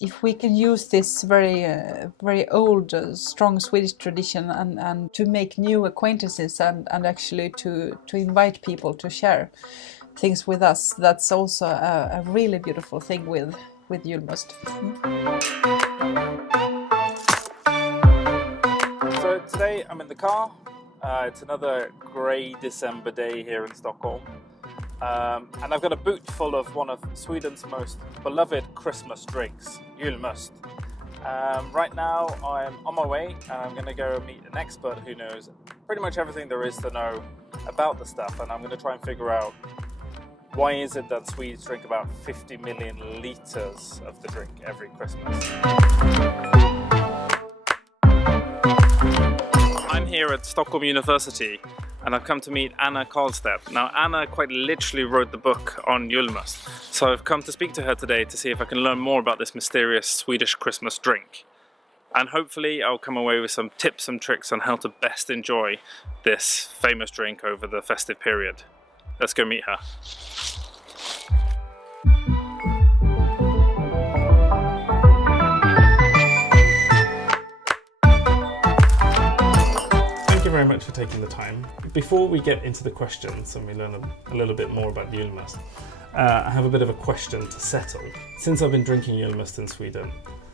if we can use this very old, strong Swedish tradition and to make new acquaintances and actually to invite people to share things with us, that's also a really beautiful thing with Julmust. So today I'm in the car. It's another grey December day here in Stockholm. And I've got a boot full of one of Sweden's most beloved Christmas drinks, Julmust. Right now I'm on my way and I'm going to go meet an expert who knows pretty much everything there is to know about the stuff, and I'm going to try and figure out why is it that Swedes drink about 50 million litres of the drink every Christmas. I'm here at Stockholm University and I've come to meet Anna Carlstedt. Now Anna quite literally wrote the book on Julmust, so I've come to speak to her today to see if I can learn more about this mysterious Swedish Christmas drink. And hopefully I'll come away with some tips and tricks on how to best enjoy this famous drink over the festive period. Let's go meet her. Very much for taking the time. Before we get into the questions and we learn a little bit more about Julmust, I have a bit of a question to settle. Since I've been drinking Julmust in Sweden,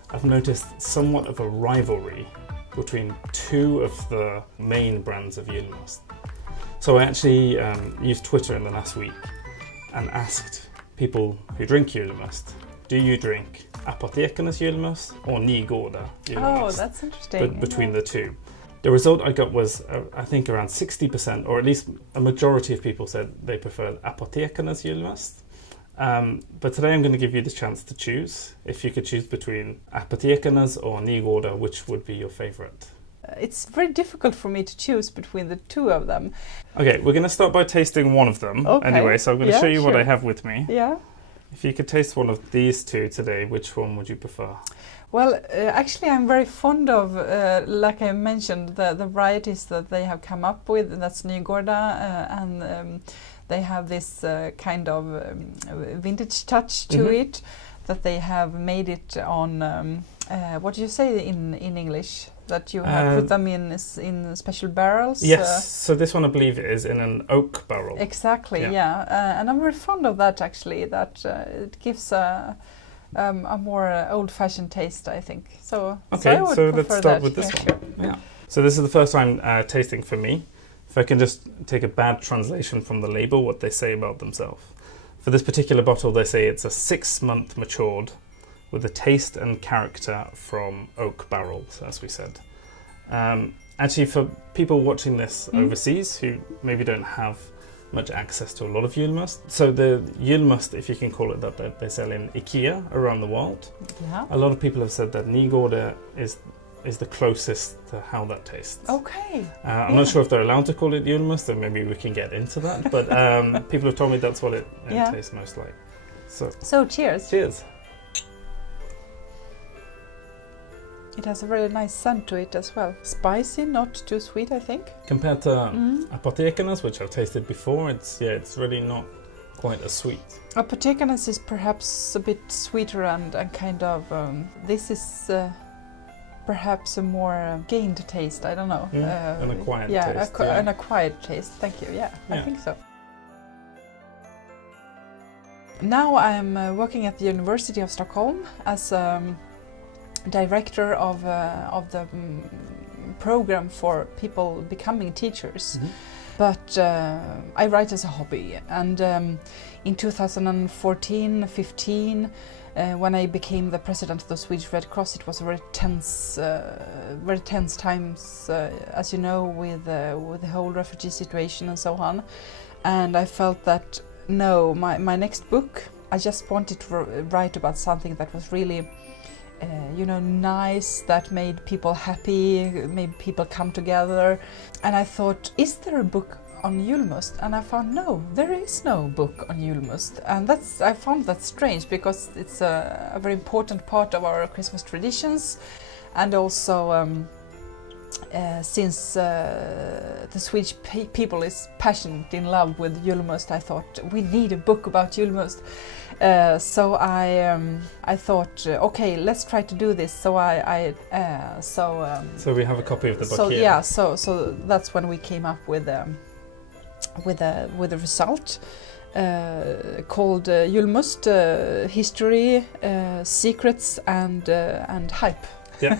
I've noticed somewhat of a rivalry between two of the main brands of Julmust. So I actually used Twitter in the last week and asked people who drink Julmust, do you drink Apothekernes Julmust or Nygårda Julmust? Oh, that's interesting. Between the two. The result I got was, I think, around 60%, or at least a majority of people said they preferred Apothekernes Julmust. But today I'm going to give you the chance to choose. If you could choose between Apothekernes or Nygårda, which would be your favourite? It's very difficult for me to choose between the two of them. Okay, we're going to start by tasting one of them. Okay. Anyway, so I'm going to show you sure. what I have with me. Yeah. If you could taste one of these two today, which one would you prefer? Well, actually I'm very fond of, like I mentioned, the varieties that they have come up with. That's Nygårda, and they have this kind of vintage touch to it, that they have made it on, what do you say in English? That you have put them in special barrels? Yes, so this one I believe is in an oak barrel. Exactly, yeah. And I'm very fond of that actually, that it gives a more old-fashioned taste, I think. So okay, so let's start that. with this one. Sure. Yeah. So this is the first time tasting for me. If I can just take a bad translation from the label, what they say about themselves. For this particular bottle, they say it's a 6-month matured with a taste and character from oak barrels, as we said. Actually, for people watching this overseas who maybe don't have much access to a lot of Julmust. So the Julmust, if you can call it that they sell in IKEA around the world. Yeah. A lot of people have said that Nygårda is the closest to how that tastes. Okay. I'm not sure if they're allowed to call it Julmust, and maybe we can get into that, but people have told me that's what it tastes most like. So cheers. Cheers. It has a very nice scent to it as well. Spicy, not too sweet, I think. Compared to Apothekernes, which I've tasted before, it's really not quite as sweet. Apothekernes is perhaps a bit sweeter and kind of... this is perhaps a more gained taste, I don't know. An acquired taste. An acquired taste, thank you, I think so. Now I'm working at the University of Stockholm as director of the program for people becoming teachers. But I write as a hobby, and in 2014-15 when I became the president of the Swedish Red Cross, it was a very tense times, as you know, with the whole refugee situation and so on. And I felt that no, my next book, I just wanted to write about something that was really nice, that made people happy, made people come together. And I thought, is there a book on Julmust? And I found no, there is no book on Julmust. And I found that strange, because it's a very important part of our Christmas traditions, and also since the Swedish people is passionate in love with Julmust, I thought we need a book about Julmust. So I thought, okay, let's try to do this. So So we have a copy of the book so here. yeah, so that's when we came up with a result called Julmust: History, Secrets, and Hype. Yeah.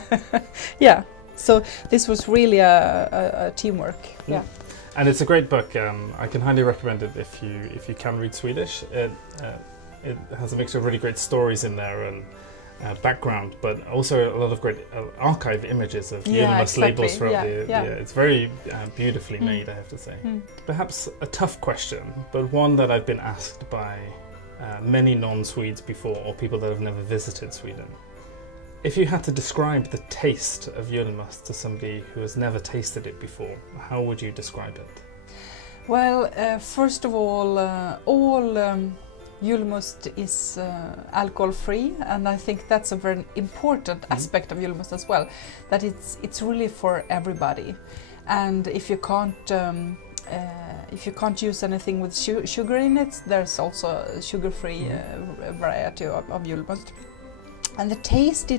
Yeah. So this was really a teamwork. Yeah. And it's a great book. I can highly recommend it if you can read Swedish. It has a mixture of really great stories in there and background, but also a lot of great archive images of Julmust labels from it's very beautifully made, I have to say. Perhaps a tough question, but one that I've been asked by many non-Swedes before, or people that have never visited Sweden. If you had to describe the taste of Julmust to somebody who has never tasted it before, how would you describe it? Well, first of all Julmust is alcohol-free, and I think that's a very important aspect of Julmust as well. That it's really for everybody, and if you can't use anything with sugar in it, there's also a sugar-free variety of Julmust. And the taste,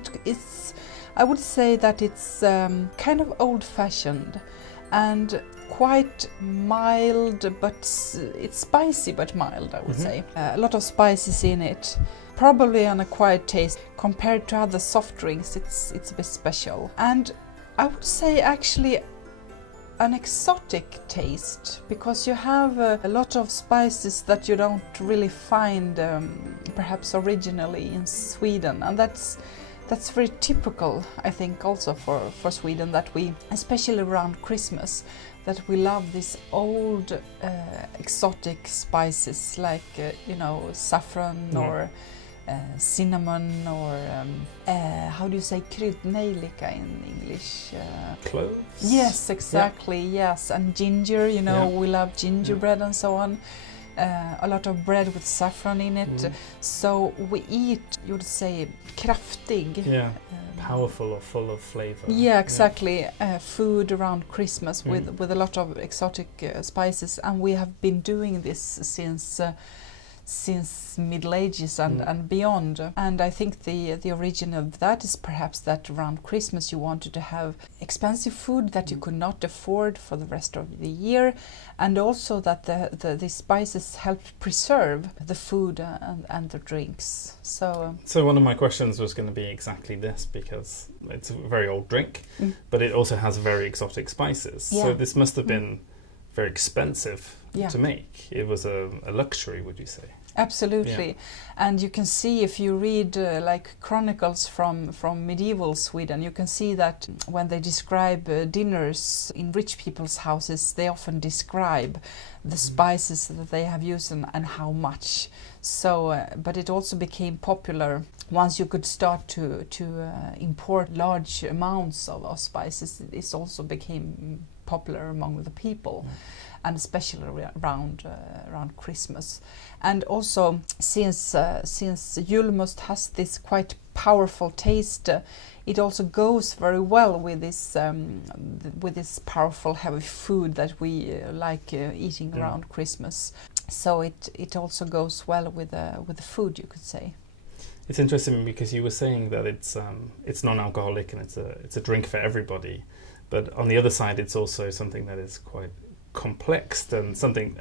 I would say that it's kind of old-fashioned and quite mild, but it's spicy but mild, I would say. A lot of spices in it, probably an acquired taste. Compared to other soft drinks, it's a bit special. And I would say actually an exotic taste, because you have a lot of spices that you don't really find perhaps originally in Sweden, and that's very typical, I think, also for Sweden, that we, especially around Christmas, that we love these old exotic spices like saffron or cinnamon, or how do you say kryddnejlika in English? Cloves? Yes, exactly, yes. And ginger, we love gingerbread and so on. A lot of bread with saffron in it. So we eat, you would say, kraftig. Yeah, powerful or full of flavor. Yeah, exactly. Food around Christmas with a lot of exotic spices. And we have been doing this since Middle Ages and beyond. And I think the origin of that is perhaps that around Christmas you wanted to have expensive food that you could not afford for the rest of the year, and also that the spices helped preserve the food and the drinks. So one of my questions was going to be exactly this, because it's a very old drink, but it also has very exotic spices. Yeah. So this must have been very expensive to make. It was a luxury, would you say? Absolutely. Yeah. And you can see, if you read like chronicles from medieval Sweden, you can see that when they describe dinners in rich people's houses, they often describe the spices that they have used and how much. So, but it also became popular once you could start to import large amounts of spices. This also became popular among the people, and especially around Christmas. And also, since Julmust has this quite powerful taste, it also goes very well with this powerful heavy food that we like eating around Christmas. So it also goes well with the food, you could say. It's interesting because you were saying that it's non-alcoholic and it's a drink for everybody, but on the other side, it's also something that is quite complex and something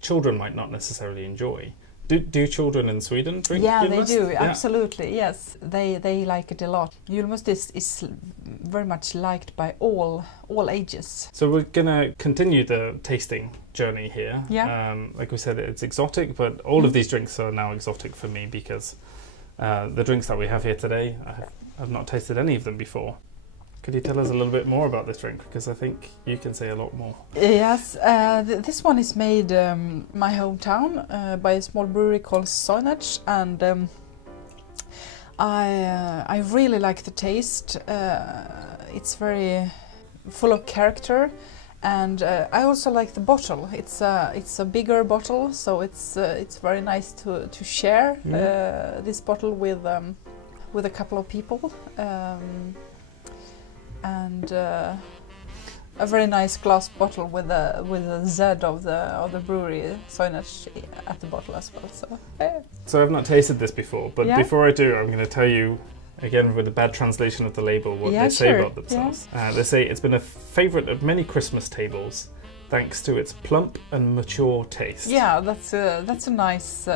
children might not necessarily enjoy. Do children in Sweden drink Julmust? They do, absolutely, yes. They like it a lot. Julmust is very much liked by all ages. So we're going to continue the tasting journey here. Yeah. Like we said, it's exotic, but all of these drinks are now exotic for me because the drinks that we have here today, I've not tasted any of them before. Could you tell us a little bit more about this drink? Because I think you can say a lot more. Yes, this one is made in my hometown by a small brewery called Soinach, and I really like the taste. It's very full of character, and I also like the bottle. It's a bigger bottle, so it's very nice to share this bottle with a couple of people. And a very nice glass bottle with a Z of the brewery signage at the bottle as well. So. So I've not tasted this before, but Yeah. before I do, I'm going to tell you again with a bad translation of the label what they say about themselves. They say it's been a favourite at many Christmas tables, thanks to its plump and mature taste. Yeah, that's a nice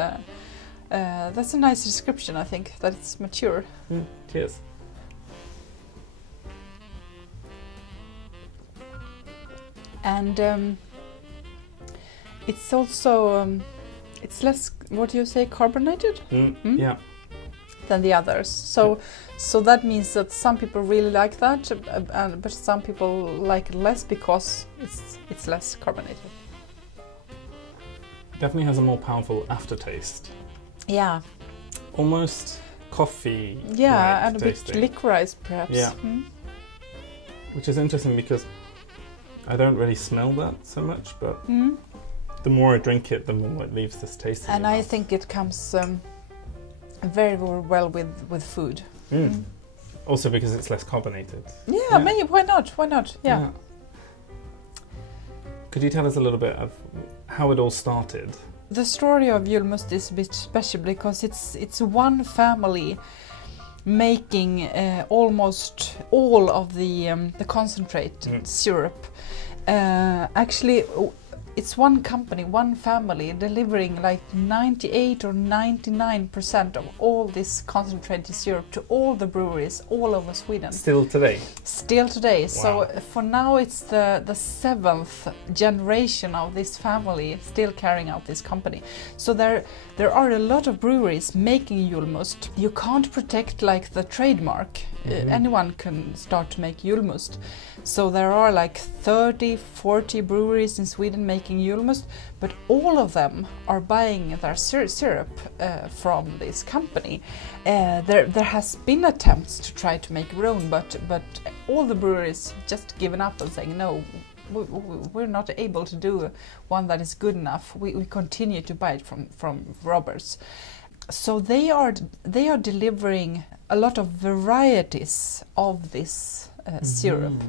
description. I think that it's mature. Cheers. And it's also it's less, what do you say, carbonated Yeah. than the others. So that means that some people really like that, but some people like it less because it's less carbonated. Definitely has a more powerful aftertaste. Yeah. Almost coffee. Yeah, and a tasting. bit licorice perhaps. Yeah. Which is interesting because I don't really smell that so much, but the more I drink it, the more it leaves this taste. And I think it comes very, very well with food. Also because it's less carbonated. Yeah, maybe. Why not? Why not? Yeah. Could you tell us a little bit of how it all started? The story of Julmust is a bit special because it's one family making almost all of the concentrate syrup. Actually, it's one company, one family delivering like 98 or 99% of all this concentrated syrup to all the breweries all over Sweden. Still today? Still today. Wow. So for now it's the seventh generation of this family still carrying out this company. So there are a lot of breweries making Julmust. You can't protect like the trademark. Anyone can start to make Julmust. So there are like 30, 40 breweries in Sweden making Julmust, but all of them are buying their syrup from this company. There has been attempts to try to make their own, but all the breweries just given up and saying no, we're not able to do one that is good enough. We continue to buy it from robbers. So they are delivering a lot of varieties of this syrup.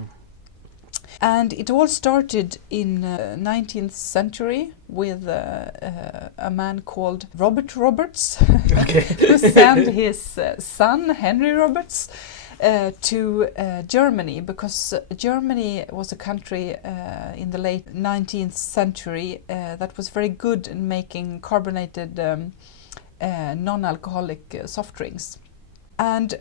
And it all started in 19th century with a man called Robert Roberts, who sent his son Henry Roberts to Germany, because Germany was a country in the late 19th century that was very good in making carbonated non-alcoholic soft drinks. And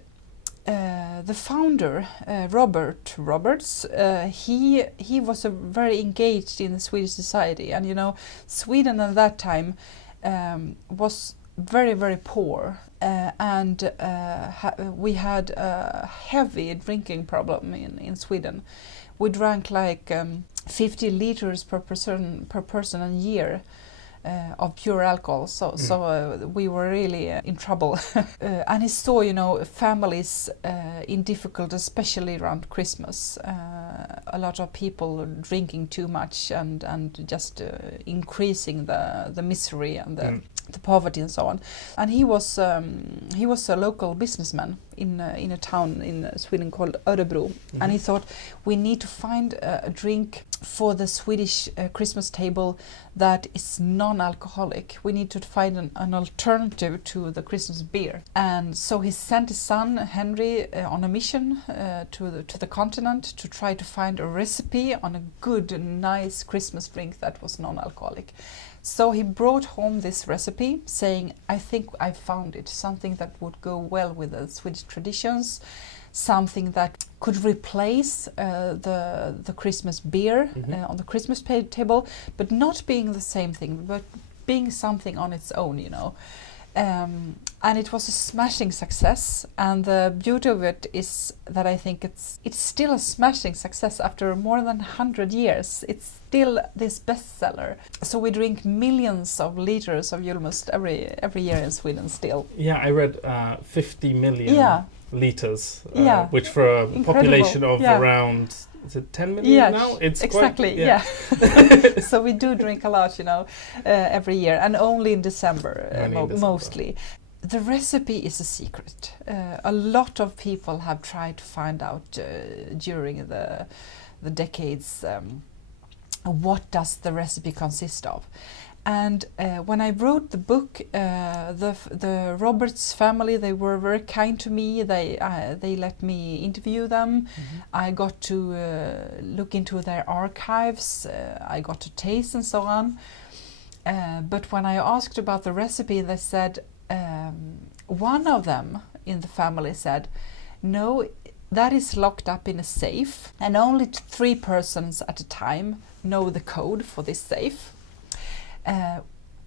the founder, Robert Roberts, he was very engaged in the Swedish society, and you know, Sweden at that time was very, very poor, and we had a heavy drinking problem in Sweden. We drank like 50 liters per person a year. Of pure alcohol, so we were really in trouble. And he saw, you know, families in difficulty, especially around Christmas. A lot of people drinking too much and just increasing the misery and the poverty and so on. And he was a local businessman in a town in Sweden called Örebro, and he thought we need to find a drink for the Swedish Christmas table that is non-alcoholic. We need to find an alternative to the Christmas beer. And so he sent his son Henry on a mission to the continent to try to find a recipe on a good and nice Christmas drink that was non-alcoholic. So he brought home this recipe saying, I think I found it, something that would go well with the Swedish traditions, something that could replace the Christmas beer on the Christmas table, but not being the same thing, but being something on its own, you know. And it was a smashing success, and the beauty of it is that I think it's still a smashing success after more than 100 years. It's still this bestseller. So we drink millions of liters of Julmust every year in Sweden still. Yeah, I read 50 million liters, which for a population of around, is it 10 million now? It's exactly, So we do drink a lot, you know, every year, and only in December, mostly. The recipe is a secret. A lot of people have tried to find out during the decades, what does the recipe consist of? And when I wrote the book, the Roberts family, they were very kind to me. They let me interview them. I got to look into their archives. I got to taste and so on. But when I asked about the recipe, they said, one of them in the family said, no, that is locked up in a safe, and only 3 persons at a time know the code for this safe.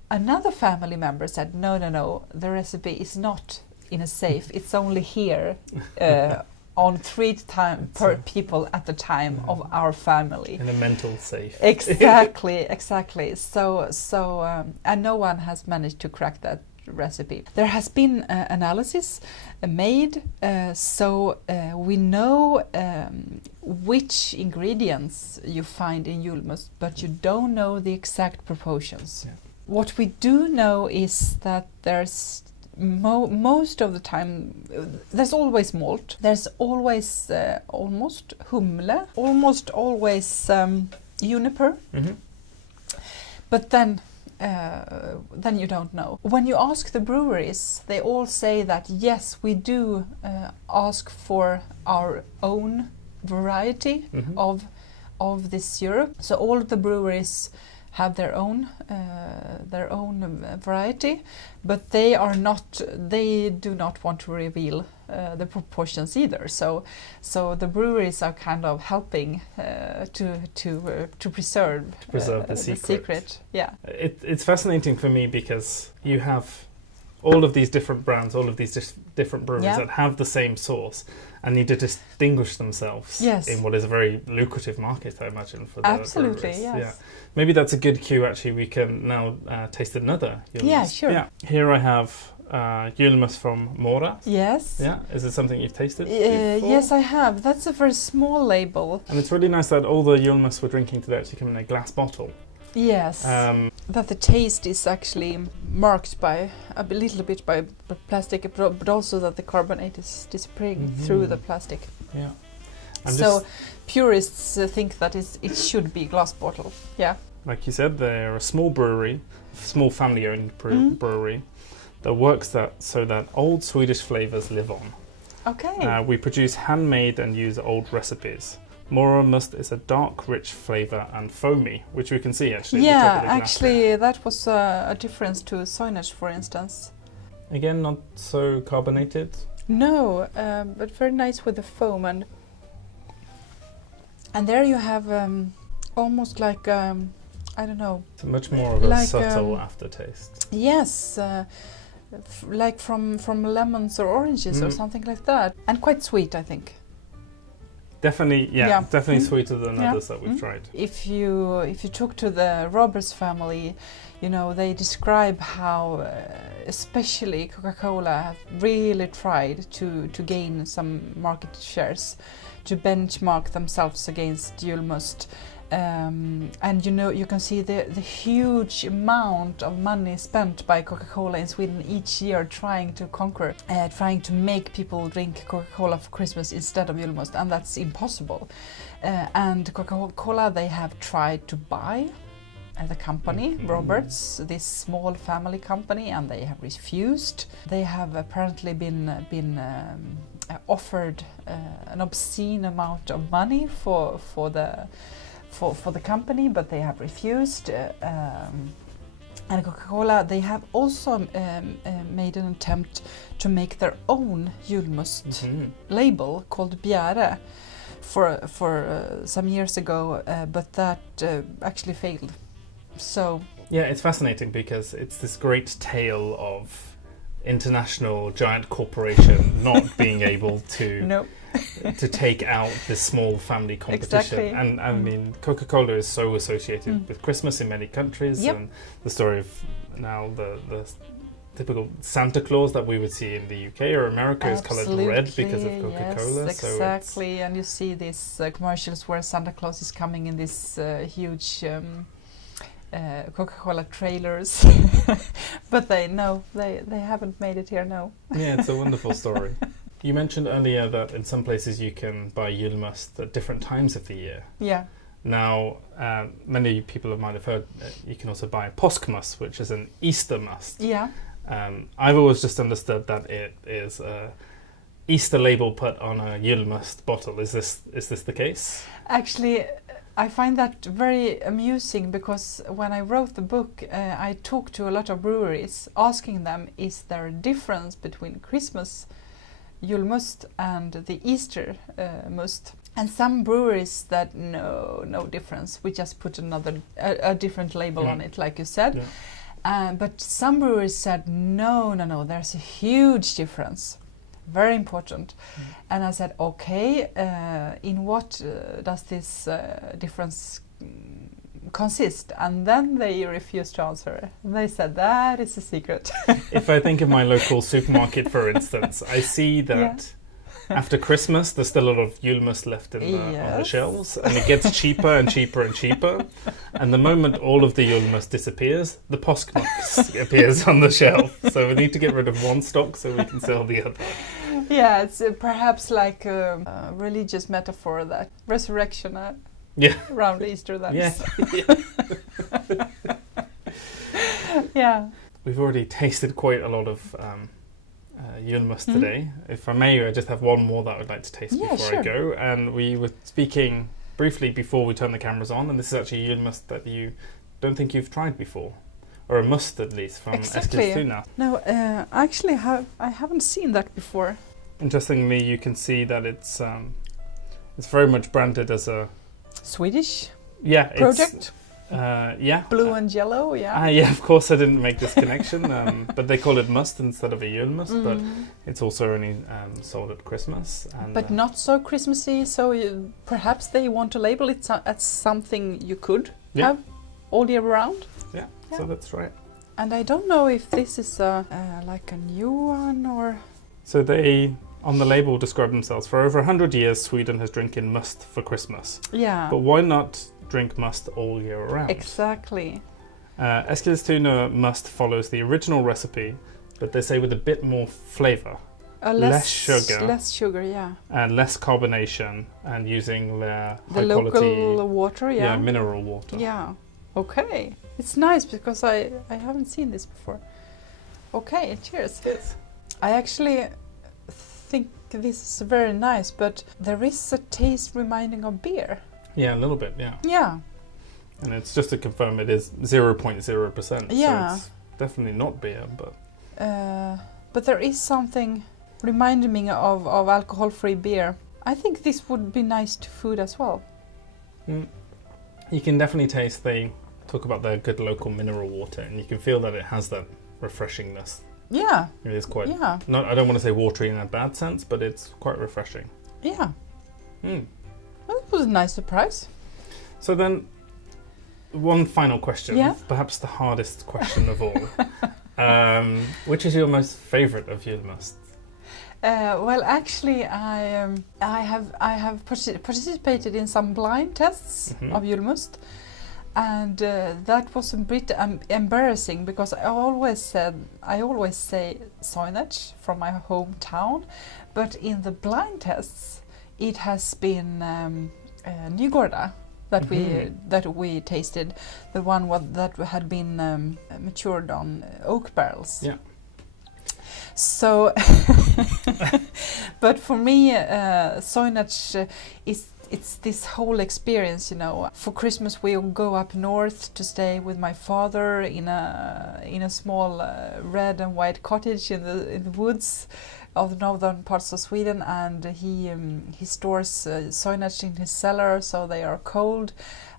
Another family member said, no, the recipe is not in a safe. It's only here on 3 per people at the time of our family. In a mental safe. Exactly. So and no one has managed to crack that recipe. There has been analysis made, so we know which ingredients you find in Julmust, but you don't know the exact proportions. Yeah. What we do know is that there's most of the time there's always malt, there's always almost humle, almost always juniper, but then you don't know. When you ask the breweries, they all say that yes, we do ask for our own variety of this syrup. So all of the breweries have their own variety, but they do not want to reveal the proportions either. So the breweries are kind of helping to preserve the secret. Yeah, it's fascinating for me because you have all of these different brands, all of these different breweries that have the same source and need to distinguish themselves in what is a very lucrative market, I imagine, for the absolutely, breweries. yes. Yeah. Maybe that's a good cue, actually. We can now taste another Julmust. Yeah, sure. Yeah. Here I have Julmust from Mora. Yes. Yeah. Is it something you've tasted before? Yes, I have. That's a very small label. And it's really nice that all the Julmust we're drinking today actually come in a glass bottle. Yes. That the taste is actually marked by a little bit by plastic, but also that the carbonate is disappearing through the plastic. Yeah. So purists think that it should be glass bottle. Yeah. Like you said, they're a small brewery, small family-owned brewery that works so that old Swedish flavors live on. Okay. We produce handmade and use old recipes. Mora must is a dark, rich flavour and foamy, which we can see actually. Yeah, at the top of the glass actually, there. that was a difference to Soinish, for instance. Again, not so carbonated. No, but very nice with the foam, and there you have almost like I don't know. It's much more of a subtle aftertaste. Yes. Like from lemons or oranges or something like that, and quite sweet, I think. Definitely, definitely sweeter than others that we've tried. If you talk to the Roberts family, they describe how, especially Coca-Cola, have really tried to gain some market shares, to benchmark themselves against Julmust. And you can see the huge amount of money spent by Coca-Cola in Sweden each year trying to make people drink Coca-Cola for Christmas instead of Julmust, and that's impossible. And Coca-Cola, they have tried to buy the company, Roberts, this small family company, and they have refused. They have apparently been offered an obscene amount of money for the company, but they have refused. And Coca-Cola, they have also made an attempt to make their own Julmust label called Bjäre for some years ago, but that actually failed. So yeah, it's fascinating because it's this great tale of international giant corporation not being able to to take out this small family competition. Exactly. And I mean, Coca-Cola is so associated with Christmas in many countries, and the story of now the typical Santa Claus that we would see in the UK or America is coloured red because of Coca-Cola. Yes, exactly. So and you see these commercials where Santa Claus is coming in this huge Coca-Cola trailers, but they haven't made it here. No. Yeah, it's a wonderful story. You mentioned earlier that in some places you can buy Julmust at different times of the year. Yeah. Now, many people might have heard you can also buy påskmust, which is an Easter must. Yeah. I've always just understood that it is a Easter label put on a Julmust bottle. Is this the case? Actually, I find that very amusing because when I wrote the book, I talked to a lot of breweries asking them, is there a difference between Christmas Julmust and the Easter must? And some breweries that no difference. We just put a different label on it, like you said. Yeah. But some breweries said no. There's a huge difference, very important. And I said, okay, in what does this difference consist? And then they refused to answer. They said that is a secret. If I think of my local supermarket, for instance, I see that after Christmas there's still a lot of Julmust left on the shelves, and it gets cheaper and cheaper and cheaper. And the moment all of the Julmust disappears, the påskmust appears on the shelf. So we need to get rid of one stock so we can sell the other. Yeah, it's perhaps like a religious metaphor, that resurrection around Easter. That's yeah. We've already tasted quite a lot of Julmust today. If I may, I just have one more that I would like to taste before I go. And we were speaking briefly before we turned the cameras on, and this is actually a Julmust that you don't think you've tried before, or a must at least, from Eskilstuna. No, actually, I haven't seen that before. Interestingly, you can see that it's very much branded as a Swedish project. Blue and yellow, of course I didn't make this connection, but they call it must instead of a Julmust, but it's also only sold at Christmas. And, but not so Christmassy, so perhaps they want to label it as something you could have all year round. Yeah, so that's right. And I don't know if this is like a new one or... So they, on the label, describe themselves, for over 100 years Sweden has drinking must for Christmas. Yeah. But why not drink must all year round? Exactly. Eskilstuna must follows the original recipe, but they say with a bit more flavour. Less sugar, and less carbonation, and using the high local quality water, mineral water. Yeah. Okay. It's nice because I haven't seen this before. Okay, cheers. Yes. I actually think this is very nice, but there is a taste reminding of beer. Yeah, a little bit, yeah. Yeah. And it's just to confirm it is 0.0%. Yeah. So it's definitely not beer, but... But there is something reminding me of alcohol-free beer. I think this would be nice to food as well. You can definitely taste, they talk about their good local mineral water, and you can feel that it has that refreshingness. Yeah. It is quite... I don't want to say watery in a bad sense, but it's quite refreshing. Yeah. That was a nice surprise. So then, one final question, perhaps the hardest question of all. Which is your most favourite of Julmust? Well, actually, I have participated in some blind tests of Julmust, and that was a bit embarrassing because I always say Soinach from my hometown, but in the blind tests it has been Nygårda that we tasted, the one that had been matured on oak barrels. Yeah. So, but for me, Soinach it's this whole experience, you know. For Christmas, we go up north to stay with my father in a small red and white cottage in the woods of the northern parts of Sweden, and he stores Soinach in his cellar, so they are cold.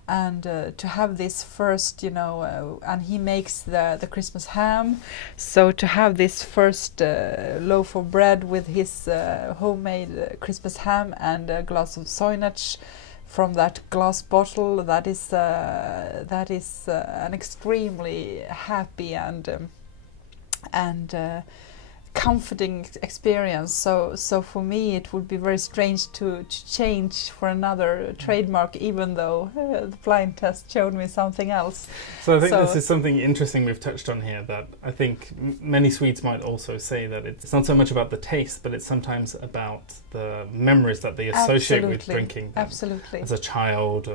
And to have this first, you know, and he makes the Christmas ham, so to have this first loaf of bread with his homemade Christmas ham and a glass of Soinach from that glass bottle, that is an extremely happy and comforting experience. So for me, it would be very strange to change for another trademark, even though the blind test showed me something else. So I think this is something interesting we've touched on here, that I think many Swedes might also say that it's not so much about the taste, but it's sometimes about the memories that they associate with drinking them as a child,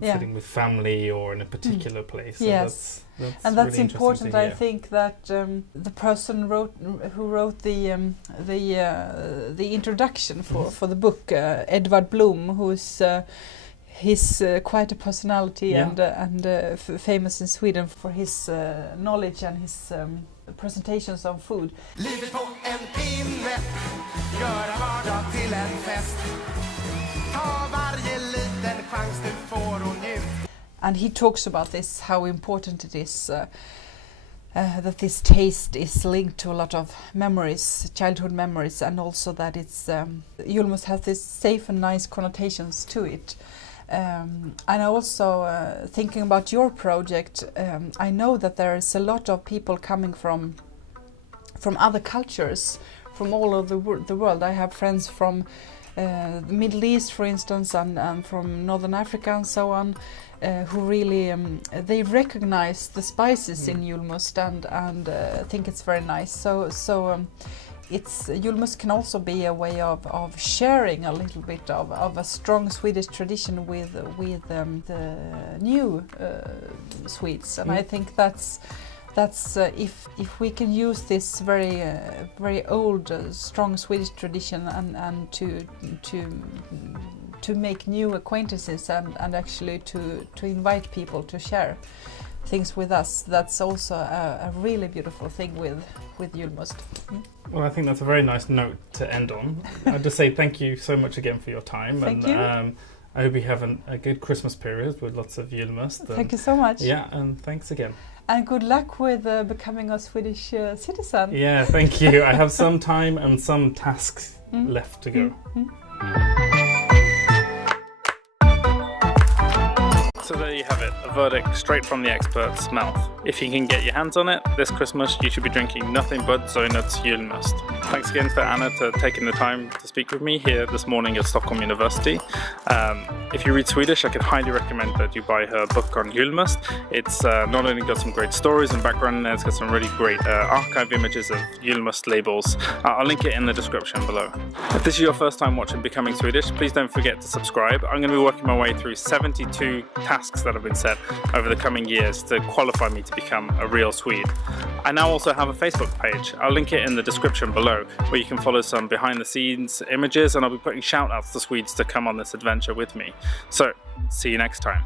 sitting with family or in a particular place. So yes. That's really important. I think that the person who wrote the introduction for the book, Edvard Blom, who's he's quite a personality and famous in Sweden for his knowledge and his presentations on food. Livet på en pinne, göra vardag till en fest. Ta varje liten chans du får och njut. And he talks about this, how important it is that this taste is linked to a lot of memories, childhood memories, and also that it's Julmust has this safe and nice connotations to it. And also thinking about your project, I know that there is a lot of people coming from other cultures, from all over the world. I have friends from the Middle East, for instance, and from Northern Africa and so on, who really they recognize the spices in Julmust and think it's very nice. So it's Julmust can also be a way of sharing a little bit of a strong Swedish tradition with the new Swedes, and I think that's if we can use this very old strong Swedish tradition and to make new acquaintances and actually to invite people to share things with us, that's also a really beautiful thing with Julmust. Well, I think that's a very nice note to end on. I'd just say thank you so much again for your time. Thank you. I hope you have a good Christmas period with lots of Julmust. Thank you so much. Yeah, and thanks again. And good luck with becoming a Swedish citizen. Yeah, thank you. I have some time and some tasks left to go. So there you have it, a verdict straight from the expert's mouth. If you can get your hands on it, this Christmas you should be drinking nothing but Zöjnert's Julmust. Thanks again for Anna for taking the time to speak with me here this morning at Stockholm University. If you read Swedish, I can highly recommend that you buy her book on Julmust. It's not only got some great stories and background in there, it's got some really great archive images of Julmust labels. I'll link it in the description below. If this is your first time watching Becoming Swedish, please don't forget to subscribe. I'm going to be working my way through 72 tasks that have been set over the coming years to qualify me to become a real Swede. I now also have a Facebook page. I'll link it in the description below, where you can follow some behind the scenes images, and I'll be putting shout outs to Swedes to come on this adventure with me. So, see you next time.